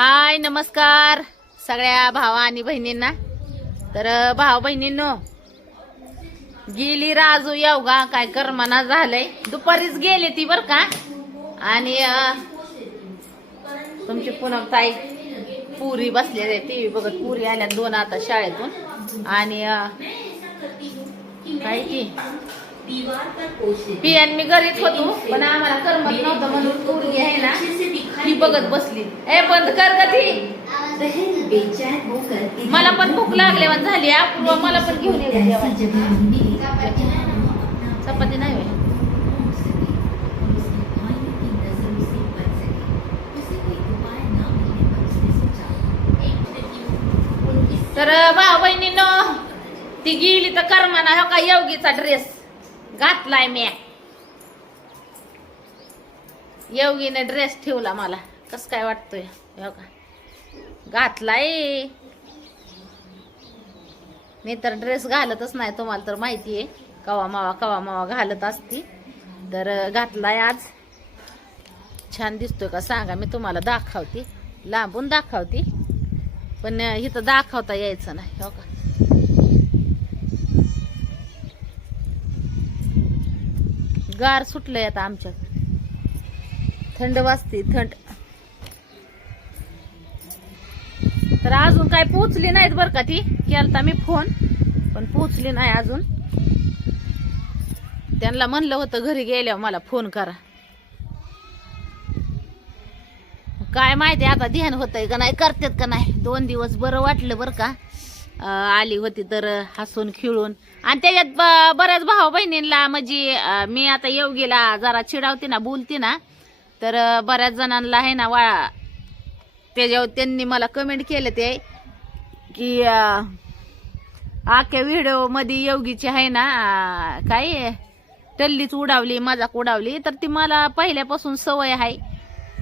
हाय नमस्कार सगळ्या भावा आणि बहिणींना. तर भाव बहिणींनो गेली राजू येवगा काय करमाना झालंय. दुपारीच गेली ती बर का? आणि तुमची पुनम ताई पुरी बसलेले टीव्ही बघत पुरी आल्या दोन आता शाळेतून. आणि काय की पी पियान मी घरीच होतो पण आम्हाला करमत नव्हतं म्हणून पोरगी आहे ना ती बघत बसली. ए बंद कर ग ती. मला पण भूक लागल्यावर झाली. अपूर्वा मला पण घेऊन चपाती नाही होय. तर भाऊ बहिणीनो ती गेली तर करमाना हा का योगीचा ड्रेस घातलाय मी योगीने ड्रेस ठेवला मला. कस काय वाटतोय? हो का घातलाय. मी तर ड्रेस घालतच नाही तुम्हाला तर माहिती आहे. कवा मावा कवा मावा घालत असती. तर घातलाय आज. छान दिसतोय का? सांगा मी तुम्हाला दाखवते. लांबून दाखवते. पण इथं दाखवता यायचं नाही. हो का गार सुटलंय आता आमच्या थंड वाजते थंड. तर अजून काय पोचली नाहीत बरं का ती? केलता मी फोन पण पोचली नाही अजून. त्यांना म्हणलं होतं घरी गेल्यावर मला फोन करा. काय माहिती आता ध्यान होतंय का नाही करतात का नाही? दोन दिवस बरं वाटलं बरं का? आली होती तर हसून खिळून. आणि त्याच्यात ब- बऱ्याच भाऊ बहिणींना म्हणजे मी आता योगीला जरा चिडावते ना बोलते ना तर बऱ्याच जणांना आहे ना वा त्याच्यावर त्यांनी मला कमेंट केले ते की आख्या व्हिडिओमध्ये योगीची आहे ना काय टल्लीच उडावली मजाक उडावली तर ती मला पहिल्यापासून सवय आहे.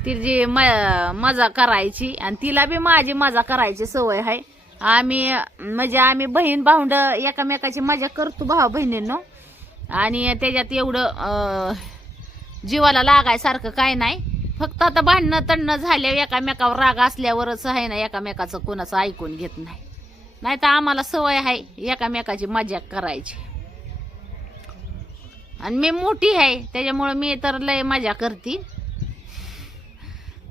तिची म- मजा करायची आणि तिला बी माझी मजा करायची सवय आहे. आम्ही म्हणजे आम्ही बहीण भाऊंड एकामेकाची मजा करतो भाऊ बहिणींनो. आणि त्याच्यात एवढं जीवाला लागायसारखं काय नाही. फक्त आता भांडणं तणणं झाल्यावर एकामेकावर राग असल्यावरच आहे ना एकामेकाचं कोणाचं ऐकून घेत नाही. नाही तर आम्हाला सवय आहे एकामेकाची मजा करायची. आणि मी मोठी आहे त्याच्यामुळं मी तर लय मजा करते.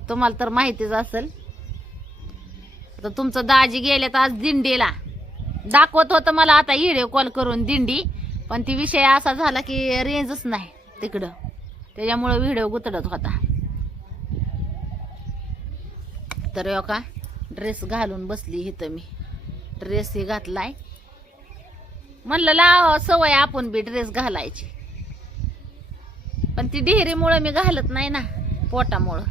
तुम्हाला तर माहितीच असेल. तर तुमचं दाजी गेले तर आज दिंडीला. दाखवत होतं मला आता व्हिडिओ कॉल करून दिंडी पण ती विषय असा झाला की रेंजच नाही तिकडं. त्याच्यामुळं व्हिडिओ गुतडत होता. तर का ड्रेस घालून बसली इथं मी. ड्रेस हे घातलाय. म्हणलं लाव सवय आपण बी ड्रेस घालायची. पण ती डेहरीमुळं मी घालत नाही ना पोटामुळं.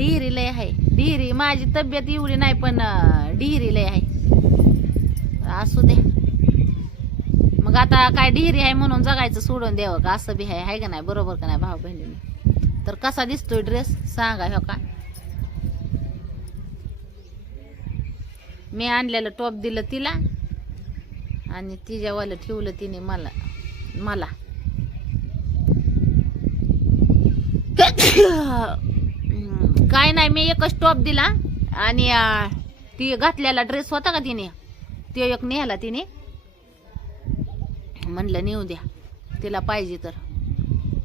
डिहिरी लय आहे डिहरी माझी तब्येत एवढी नाही पण डिहिरी डिहरी लय आहे असू दे मग आता काय डिहरी आहे म्हणून जगायचं सोडून द्यावं का असं बी आहे हाय का नाही बरोबर का नाही भाऊ बहिणी तर कसा दिसतोय ड्रेस सांगा हो का मी आणलेलं टॉप दिलं तिला आणि तिच्यावालं ठेवलं तिने मला मला काय नाही मी एकच टॉप दिला आणि ती घातलेला ड्रेस होता का तिने? तो एक नेला तिने. म्हणलं नेऊ द्या. तिला पाहिजे तर.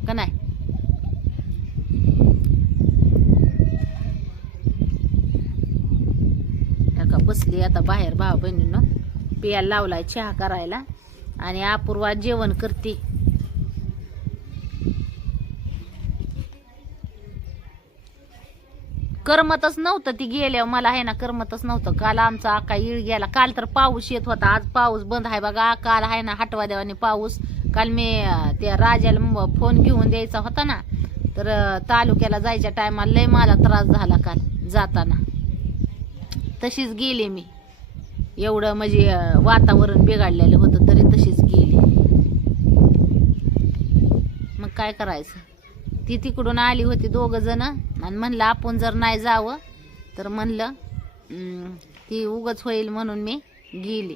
का नाही? का बसली आता बाहेर भाऊ बहिणीनं. पियाला लावलाय चहा करायला. आणि अपूर्वा जेवण करते. करमतच नव्हतं ती गेल्यावर. मला आहे ना करमतच नव्हतं. काल आमचा आका इळ गेला. काल तर पाऊस येत होता. आज पाऊस बंद आहे बघा. काल आहे ना हटवा देवाने पाऊस. काल मी त्या राजाला फोन घेऊन द्यायचा होता ना. तर तालुक्याला जायच्या टायमाला लय मला त्रास झाला काल जाताना. तशीच गेले मी. एवढं म्हणजे वातावरण बिघडलेलं होतं तरी तशीच गेली. मग काय करायचं? ती तिकडून आली होती दोघं जण. आणि म्हणलं आपण जर नाही जावं तर म्हणलं ती उगच होईल म्हणून मी गेली.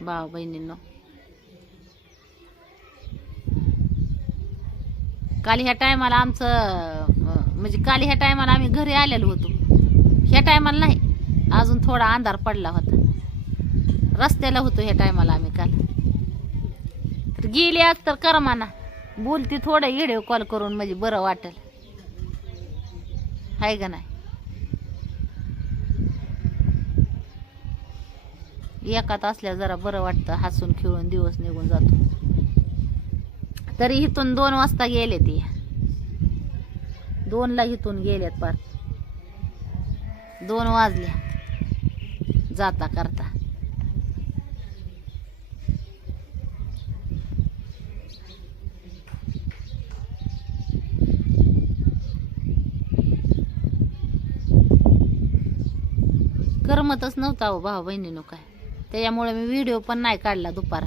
भाऊ बहिणींनो. काल ह्या टायमाला आमचं म्हणजे काल ह्या टायमाला आम्ही घरी आलेलो होतो. ह्या टायमाला नाही अजून थोडा अंधार पडला होता. रस्त्याला होतो ह्या टायमाला आम्ही काल. तर गेली आज तर करमाना. बोलती थोडं व्हिडिओ कॉल करून म्हणजे बरं वाटेल. आहे का नाही? एकात असल्या जरा बरं वाटतं हसून खेळून दिवस निघून जातो. तरी इथून दोन वाजता गेले ते. दोनला इथून गेल्यात पार. दोन वाजल्या जाता करता. करमतच नव्हता हो भाऊ बहिणीनं काय. त्याच्यामुळे मी व्हिडिओ पण नाही काढला दुपारा.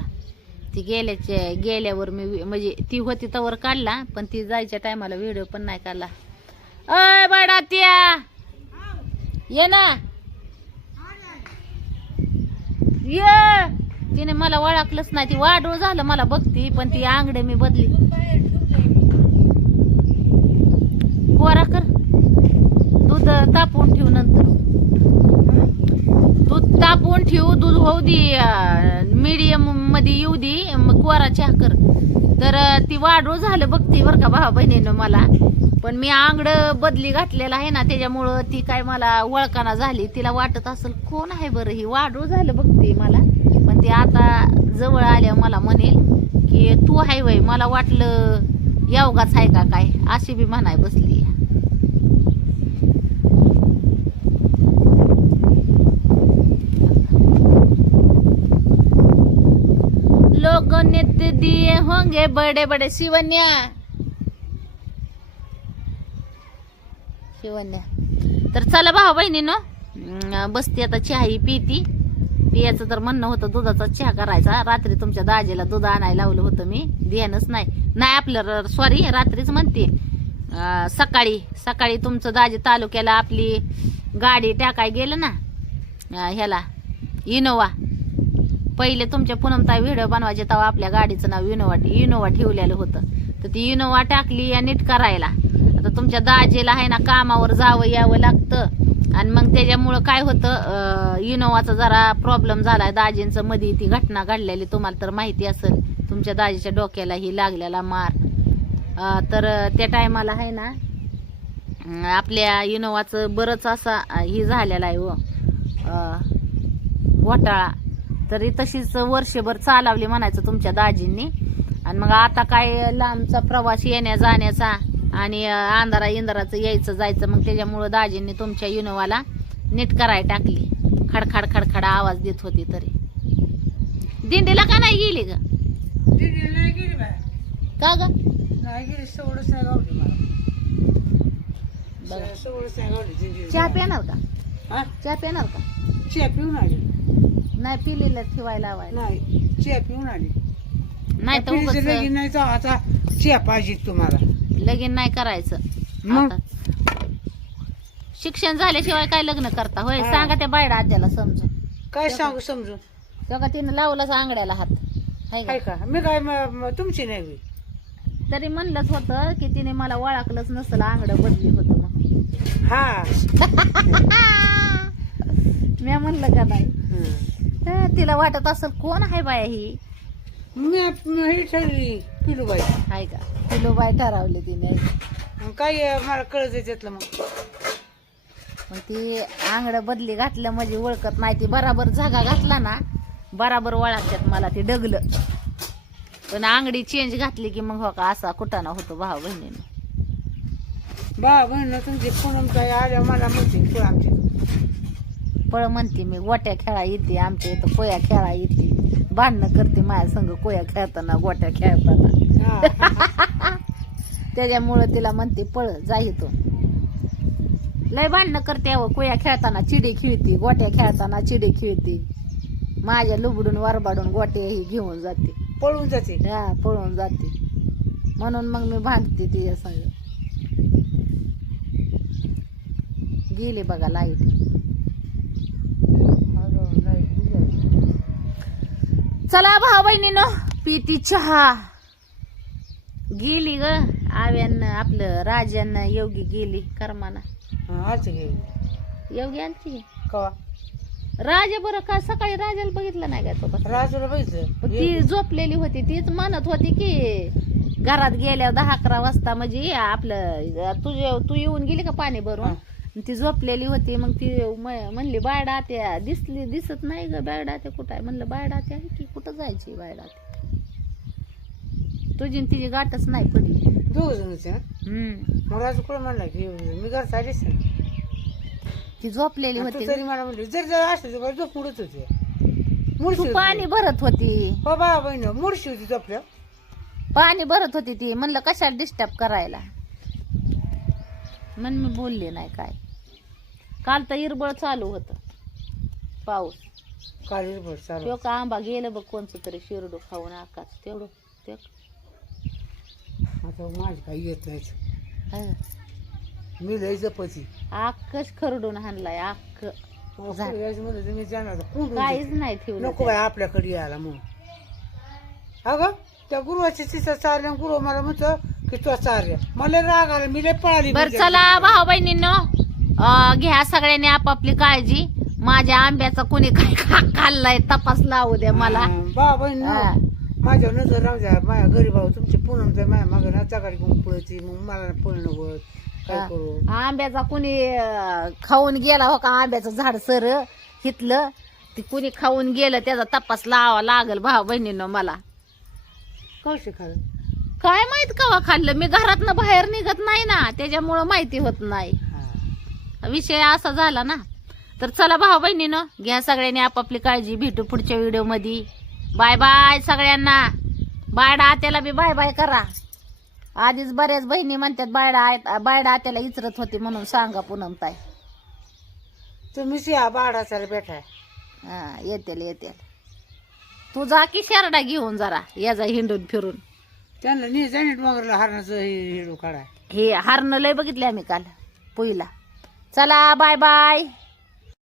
ती गेल्याच्या गेल्यावर मी म्हणजे ती होती तवर काढला पण ती जायच्या टायमाला व्हिडिओ पण नाही काढला. अय बाडा त्या ये ना! ये! तिने मला ओळखलंच नाही. ती वाढूळ झालं मला बघती पण ती आंगडे मी बदली. कोरा कर. दूध तापवून ठेवू नंतर. दूध तापवून ठेवू दूध होऊ दे मीडियममध्ये येऊ दे मग कोरा चहा कर. तर ती वाढू झालं बघते बरं का भावा बहिणीनं मला. पण मी आंगड बदली घातलेला आहे ना त्याच्यामुळं ती काय मला वळकाना झाली. तिला वाटत असेल कोण आहे बरं ही? वाढू झालं बघते मला. पण ती आता जवळ आल्या मला म्हणेल की तू आहे वय मला वाटलं यावगाच आहे का काय? अशी बी म्हणाय बसली. लोग दिए होंगे बड़े बड़े शिवन्या। शिवन्या। तर चला भाऊ बहिणीनं बसते आता चहा ही पिती. पियाचं तर म्हणणं होतं दुधाचा चहा करायचा. रात्री तुमच्या दाजीला दूध आणायला लावलं होतं मी. ध्यानच नाही. नाही आपलं सॉरी रात्रीच म्हणते. सकाळी सकाळी तुमचं दाजी तालुक्याला आपली गाडी टाकाय गेलं ना ह्याला इनोवा. पहिले तुमच्या पूनमताई व्हिडिओ बनवायचे तेव्हा आपल्या गाडीचं नाव इनोवा इनोवा ठेवलेलं होतं. तर ती इनोवा टाकली या नीट करायला आता तुमच्या दाजेला आहे ना कामावर जावं यावं लागतं. आणि मग त्याच्यामुळं काय होतं इनोवाचा जरा प्रॉब्लेम झाला दाजींचं मध्ये ती घटना घडलेली तुम्हाला तर माहिती असेल. तुमच्या दाजीच्या डोक्याला ही लागलेला मार. तर त्या टायमाला आहे ना आपल्या इनोवाचं बरंच असा ही झालेला आहे हो. व घोटाळा. तरी तशीच वर्षभर चालवली म्हणायचं तुमच्या दाजींनी. आणि मग आता काय लांबचा प्रवास येण्या जाण्याचा आणि अंधारा इंधाराचं यायचं जायचं मग त्याच्यामुळं दाजींनी तुमच्या युनोवाला नीट कराय टाकली. खडखड खडखड आवाज देत होती तरी. दिंडीला का नाही गेली ग? का ग. चहा पिणार का? चहा पिणार का चहा पिऊन आली. नाही पिलेलं ठेवायला लावायला नाही चहा पिऊन आली नाही तर पिढीचं उगाच लगीन नाही तर आता चहा पाहिजे तुम्हाला लगीन नाही करायचं मग? आता. शिक्षण झाल्याशिवाय काय लग्न करता होय हा. सांगा त्या बायडा आज्याला समजून काय सांगू समजून तेव्हा तिनं लावलाच आंगड्याला हात हाय काय का? मी काय म- म- तुमची नाही. तरी म्हणलंच होतं की तिने मला ओळखलंच नसल आंगडं बदली होतं मग हा मी म्हणलं का नाही हं. हा, तिला वाटत असेल कोण आहे बाया ही? मी आप- ही ठरली पिलू बाई. हाय का? किलो बाय ठरवली तिने. मग काय आहे, मला कळत त्यातलं मग. मग ती आंगडं बदली घातलं म्हणजे ओळखत नाही. ती बराबर जागा घातला ना बराबर ओळखतात मला ते डगलं पण आंगडी चेंज घातली की मग हो का असा कुटाणा होतो भाऊ बहिणीनं. बा बहिण तुमची पूनम काय आल्या मला म्हणते तू आमची. पळ म्हणते मी गोट्या खेळा येते आमच्या इथं कोया खेळा येते. भांडणं करते माझ्या संग कोया खेळताना गोट्या खेळताना. त्याच्यामुळं तिला म्हणते पळ जा इथून. लय भांडणं करते अहो कोया खेळताना चिडी खेळते गोट्या खेळताना चिडी खेळते. माझ्या लुबडून वरबाडून गोट्या ही घेऊन जाते. पळून जाते. हा पळून जाते. म्हणून मग मी भांडते तिच्या संग. गेली बघा लाइट चला भाऊ बहिणीनं पिती चहा. गेली ग आव्यानं आपलं राजानं योगी गेली कर्माना. योगी कवा? राजा बरं का सकाळी राजाला बघितलं नाही का तो बस राजूला बघितलं. ती झोपलेली होती तीच म्हणत होती की घरात गेल्यावर दहा अकरा वाजता म्हणजे आपलं तुझे तू येऊन गेली का पाणी भरून. ती झोपलेली होती मग ती म्हणली बायडा त्या दिसली दिसत नाही ग बायडा ते कुठं आहे? म्हणलं बायडा ते आहे की कुठं जायची बायडा तुझी न तिची गाठच नाही पडली. दोघ जण होते ना? हम्म. मग राजू कुठं म्हणला की मी घर चालेच ना ती झोपलेली तू होती. तरी मला म्हणली जर जर असले तर झोप मुडत होते. मुडशी तू होती. पाणी भरत होती. हो बा बहिण मुडशी होती झोपल्या पाणी भरत होती ती. म्हणलं कशाला डिस्टर्ब करायला? म्हण मी बोलले नाही काय. काल तर इरबळ चालू होत. पाऊस. काळी बस चालू तो का आंबा गेलं बघ कोणचं तरी शिरडू खाऊन आकाश. तेवढं ते आता माझी काही येत नाही. मी लय जपती. आकच खरडून हाणलाय आक झाड. यायचं म्हणलं तर जाणार. कोंडून काहीच. नाही ठेवलं नको बाय आपल्याकडे यायला मग अगं त्या गुरुवाची तिचा चारल्या गुरु मला म्हणतो की तो चारल्या. मला राग आला मी लय पळाली बर चला भाऊ बहिणींनो घ्या सगळ्यांनी आपापली काळजी. माझ्या आंब्याचा कोणी काय खाल्लाय तपास लावू द्या मला. हा. माझ्या नजर राहू द्या. माझ्या घरी भाऊ तुमचे पूनम माझ्या मागे ना घेऊन पळती. मग मला पळणं होत काय. करू? आंब्याचा कुणी अं, खाऊन गेला हो का? आंब्याचं झाड सर हितलं. ते कुणी खाऊन गेलं त्याचा तपास लावा लागल भाऊ बहिणीनं मला. कळशी खाल काय माहीत कवा खाल्लं? मी घरातनं बाहेर निघत नाही ना. त्याच्यामुळं माहिती होत नाही. विषय असा झाला ना तर चला भाऊ बहिणीनं घ्या सगळ्यांनी आपापली काळजी भेटू पुढच्या व्हिडिओमध्ये बाय बाय सगळ्यांना. बायडा आत्याला बी बाय बाय करा. आधीच बऱ्याच बहिणी म्हणतात बायडा बायडा आत्याला इचरत होती म्हणून सांगा पूनम ताई. तुम्हीच या बाळाचाला बेटा. हा येतील येतील. तू जा की शेरडा घेऊन जरा या जा हिंडून फिरून. त्यांना हरणाचं हे हिडू काढाय हे हारणं लय बघितले आम्ही काल पुईला. चला बाय बाय